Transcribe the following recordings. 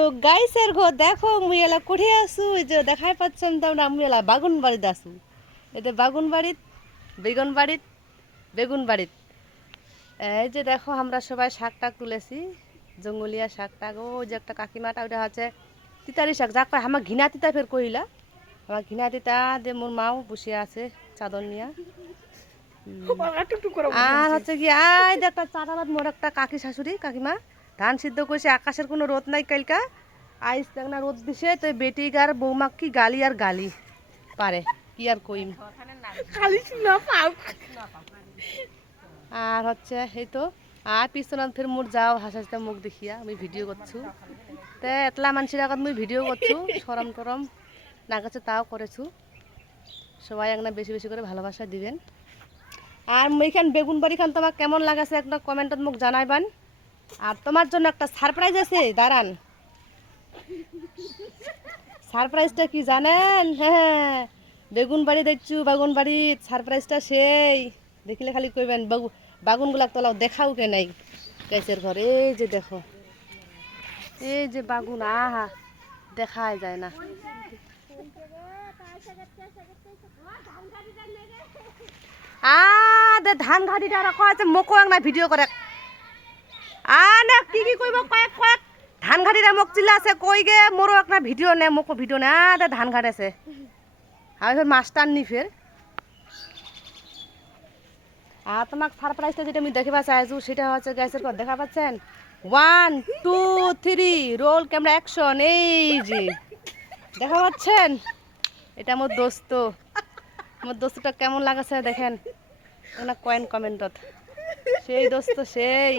তো গাইসের ঘর দেখো মুই এলা কোঠে আসু যে দেখাই পাচ্ছেন তোমরা আমি এলা বাগুন বাড়িতে আসু এটা বাগুন বাড়িত বেগুন বাড়িত এই যে দেখো আমরা সবাই শাক টাক তুলেছি জঙ্গলিয়া শাক টাক ও যে একটা কাকিমাটা ওটা হচ্ছে তিতারি শাক যা কয় আমার ঘিনা তিতা ফের কইলা আমার ঘিনা তিতা দে মোর মাও বসে আছে চাদর নিয়া আর হচ্ছে কি আই যে একটা চাটাবাদ মোর একটা কাকি শাশুড়ি কাকিমা ধান সিদ্ধ করেছে আকাশের কোনো রোদ নাই কালকা আইস না রোদ দিছে তো বেটি গার বৌমা কি গালি আর গালি পারে কি আর কইম আর হচ্ছে এই তো আর পিছনত ফের মোর যাও হাসা মুখ দেখিয়া আমি ভিডিও করছু তে এতলা মানুষের আগত মুই ভিডিও করছু সরম টরম না কাছে তাও করেছু সবাই একটা বেশি বেশি করে ভালোবাসা দিবেন আর এইখান বেগুন বাড়িখান তোমার কেমন লাগাছে একটা কমেন্টত মোক জানাইবান আর তোমার জন্য একটা সারপ্রাইজ আছে দাঁড়ান সারপ্রাইজটা কি জানেন হ্যাঁ বেগুন বাড়ি দেখছু বাগুন বাড়ির সারপ্রাইজটা সেই দেখিলে খালি কইবেন বাগুনগুলা তোলাও দেখাও কে নাই গাছের ঘর এই যে দেখো এই যে বাগুন আহা দেখাই যায় না দে ধান ঘাটিটা রাখা আছে মোকো এক না ভিডিও করে না কি কি কইব কয়েক কয়েক ধান ঘাটিটা মোক চিল্লা আছে কই গে মোরও এক না ভিডিও নে মোকো ভিডিও নে দে ধান ঘাট আছে আমি ফের মাস্টার নি ফের আর তোমাক সারপ্রাইজটা যেটা আমি দেখিবা চাইছো সেটা হচ্ছে গ্যাসের পর দেখা পাচ্ছেন 1 2 3 রোল ক্যামেরা অ্যাকশন এই যে দেখা পাচ্ছেন এটা মোর দোস্তটা কেমন লাগাছে দেখেন না কয়েন কমেন্টত সেই দোস্ত সেই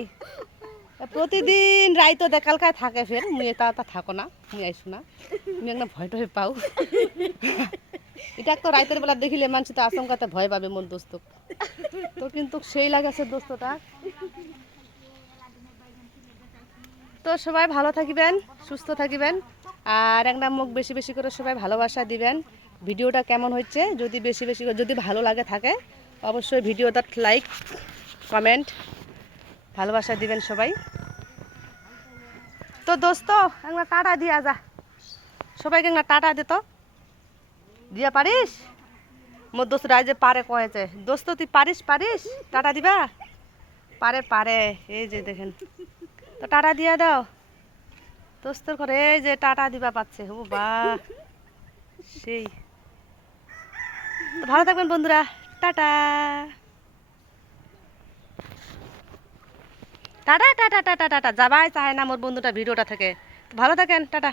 প্রতিদিন রাইতো দেখালকায় থাকে ফের মুই তা থাকো না মুই আইসু না মুই একটা ভয় টয় পাও এটা তো রাইতের বেলা দেখিলে মানুষ তো আচমকাতে ভয় পাবে মোর দোস্ত তো কিন্তু সেই লাগাছে দোস্তটা তো সবাই ভালো থাকিবেন সুস্থ থাকিবেন আর একটা মুখ বেশি বেশি করে সবাই ভালোবাসা দিবেন ভিডিওটা কেমন হচ্ছে যদি বেশি বেশি করে যদি ভালো লাগে থাকে অবশ্যই ভিডিওটা লাইক কমেন্ট ভালোবাসা দিবেন সবাই তো দোস্ত একটা টাটা দিয়া যা সবাইকে একটা টাটা দে তো দিয়া পারিস মোর দোস্ত রাইজে পারে কয়েছে দোস্ত তুই পারিস টাটা দিবা পারে এই যে দেখেন তো টাটা দিয়া দাও দোস্তর ঘরে এই যে টাটা দিবা পাচ্ছে ও বা সেই ভালো থাকবেন বন্ধুরা tata tata tata tata tata যাবাই চায় না মোর বন্ধুটা ভিডিওটা থেকে ভালো থাকেন টাটা।